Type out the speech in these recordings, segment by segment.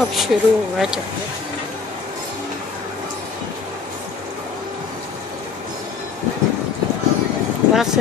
अब शुरू हुआ चक्कर। बस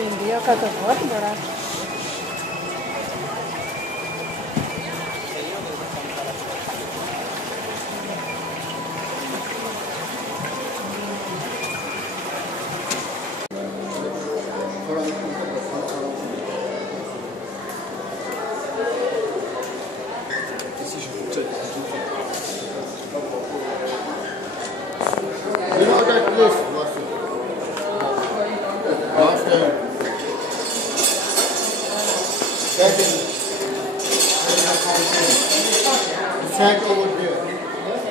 इंडिया का तो बहुत बड़ा Stand over there.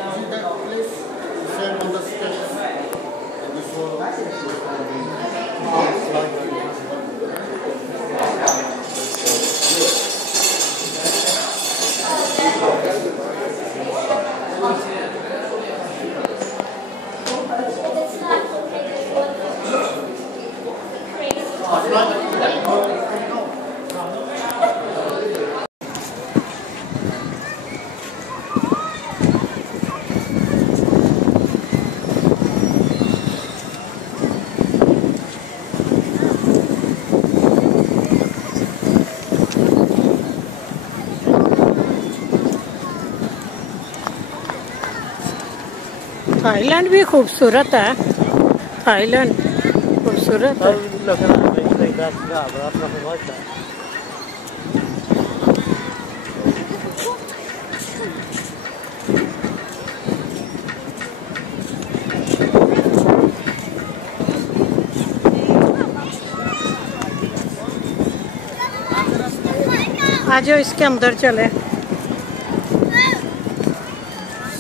See that place? Stand on the steps. Before Thailand भी खूबसूरत है। थाईलैंड खूबसूरत है। आ जाओ इसके अंदर चले।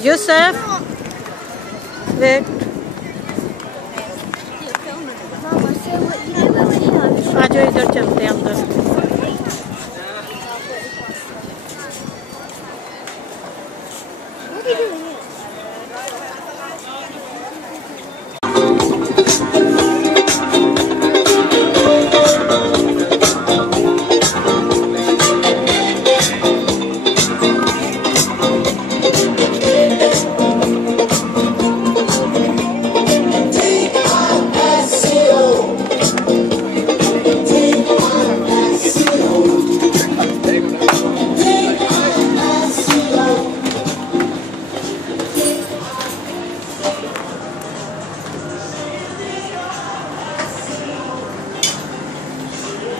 यूसुफ वेट आ जाओ इधर चलते हैं अंदर।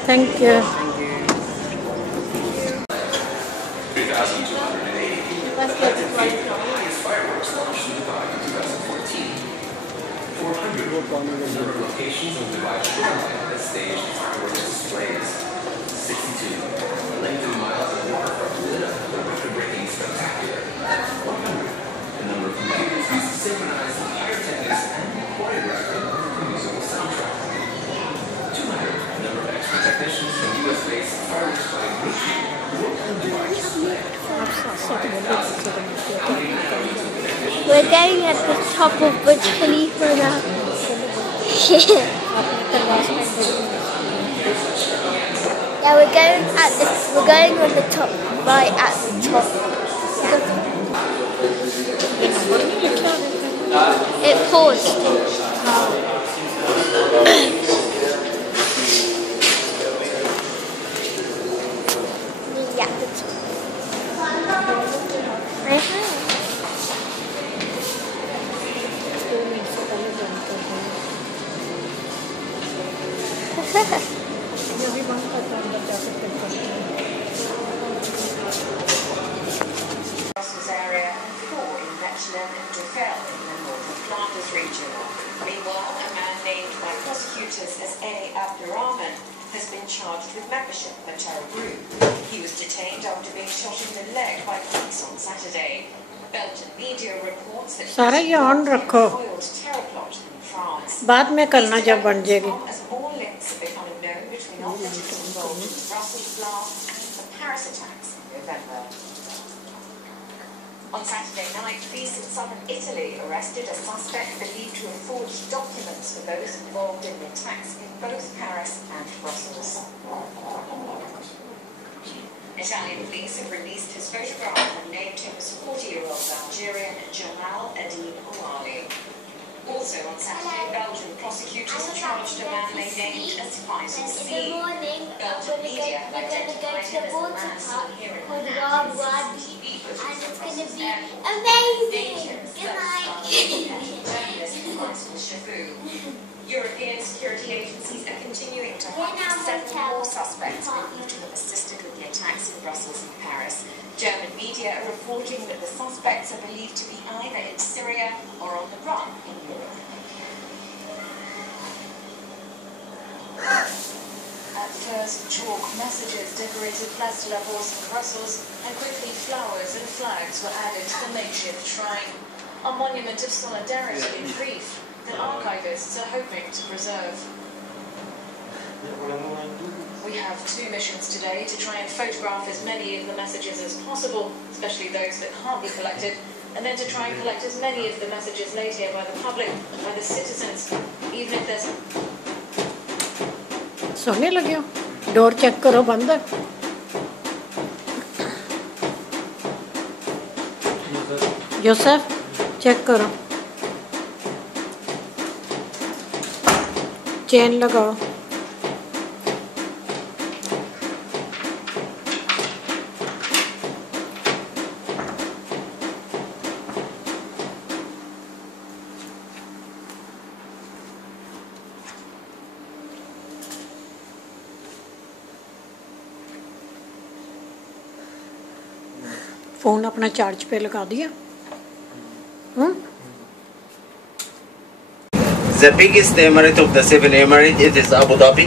Thank you. 3,280. Highest fireworks launched in Dubai in 2014. 400 number of locations on Dubai shoreline that staged fireworks displays. 62 length of miles of waterfront lit up with record-breaking spectacular. 100 the number of computers used to synchronize the pyrotechnics and choreograph them to musical soundtrack. 200 the number of expert technicians from US-based fireworks fighting Gucci worked on Dubai display. We're going at the top of Burj Khalifa now. Yeah, we're going on the top, right at the top. It paused. Yeah. Brussels area and 4 in Mechelen and Duffel in the north of Flanders region. Meanwhile, a man named by prosecutors as A. Abdurrahman has been charged with membership of a terror group. He was detained after being shot in the leg by police on Saturday. Belgian media reports that सारा ये on रखो foiled terror plot in France. बाद में करना जब बन जाएगी As more links have become known between operatives involved in the Brussels blast and the Paris attacks in November. On Saturday night, police in southern Italy arrested a suspect believed to have forged documents for those involved in the attacks in both Paris and Brussels. Italian police have released his photograph and named him as 40-year-old Algerian Jamal Adine Ouali. Also on Saturday, Belgian prosecutors charged a man they named as Faisal C. Belgian media have identified him as the man seen here in Manhattan CCTV footage from Brussels Airport. Amazing! Good night! Journalist Faisal Shafou. European security agencies are continuing to hunt for 7 more suspects believed to have assisted with the attacks in Brussels and Paris. German media are reporting that the suspects are believed to be either in Syria or on the run in Europe. At first, chalk messages decorated Place de la Bourse in Brussels, and quickly flowers and flags were added to the makeshift shrine, a monument of solidarity and grief that archivists are hoping to preserve. We have 2 missions today to try and photograph as many of the messages as possible, especially those that can't be collected, and then to try and collect as many of the messages laid here by the public, by the citizens, even if there's... सोने लगे हो door check करो बंद है Joseph check करो chain लगाओ phone अपना charge पे लगा दिया The biggest emirate of the 7 emirates, it is Abu Dhabi.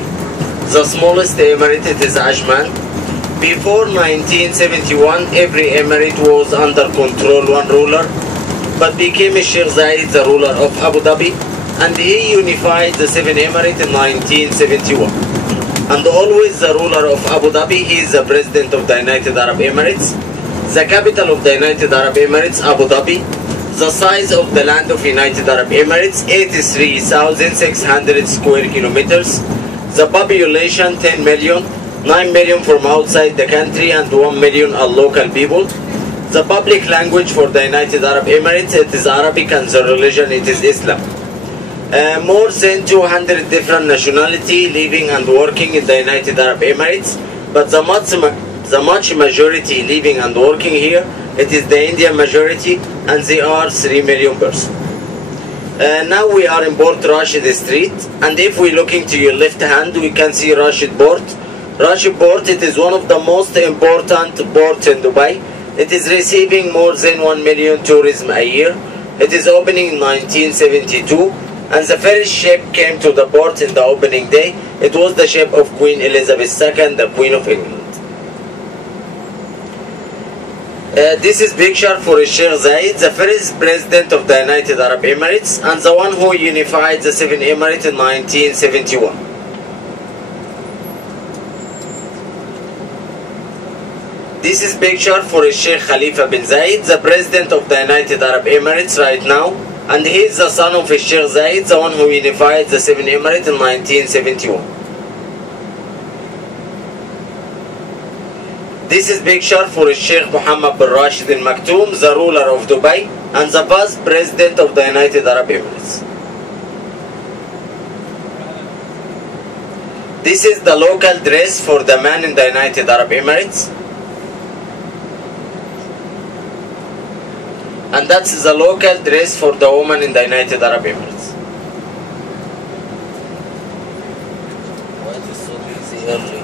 The smallest emirate, it is Ajman. Before 1971, every emirate was under control one ruler, but became Sheikh Zayed the ruler of Abu Dhabi, and he unified the 7 emirates in 1971. And always the ruler of Abu Dhabi, he is the president of the United Arab Emirates. The capital of the United Arab Emirates, Abu Dhabi. The size of the land of United Arab Emirates, 83,600 square kilometers. The population, 10 million, 9 million from outside the country and 1 million are local people. The public language for the United Arab Emirates, it is Arabic, and the religion, it is Islam. More than 200 different nationalities living and working in the United Arab Emirates, but the much majority living and working here, it is the Indian majority, and they are 3 million persons. Now we are in Port Rashid Street, and if we look into your left hand, we can see Rashid Port, Rashi Port, it is one of the most important ports in Dubai. It is receiving more than 1 million tourism a year. It is opening in 1972, and the first ship came to the port in the opening day. It was the ship of Queen Elizabeth II, the Queen of England. This is picture for Sheikh Zayed, the first president of the United Arab Emirates and the one who unified the 7 Emirates in 1971. This is picture for Sheikh Khalifa bin Zayed, the president of the United Arab Emirates right now, and he is the son of Sheikh Zayed, the one who unified the 7 Emirates in 1971. This is picture for Sheikh Mohammed bin Rashid Al Maktoum, the ruler of Dubai and the past president of the United Arab Emirates. This is the local dress for the man in the United Arab Emirates. And that's the local dress for the woman in the United Arab Emirates. Why is it so busy early?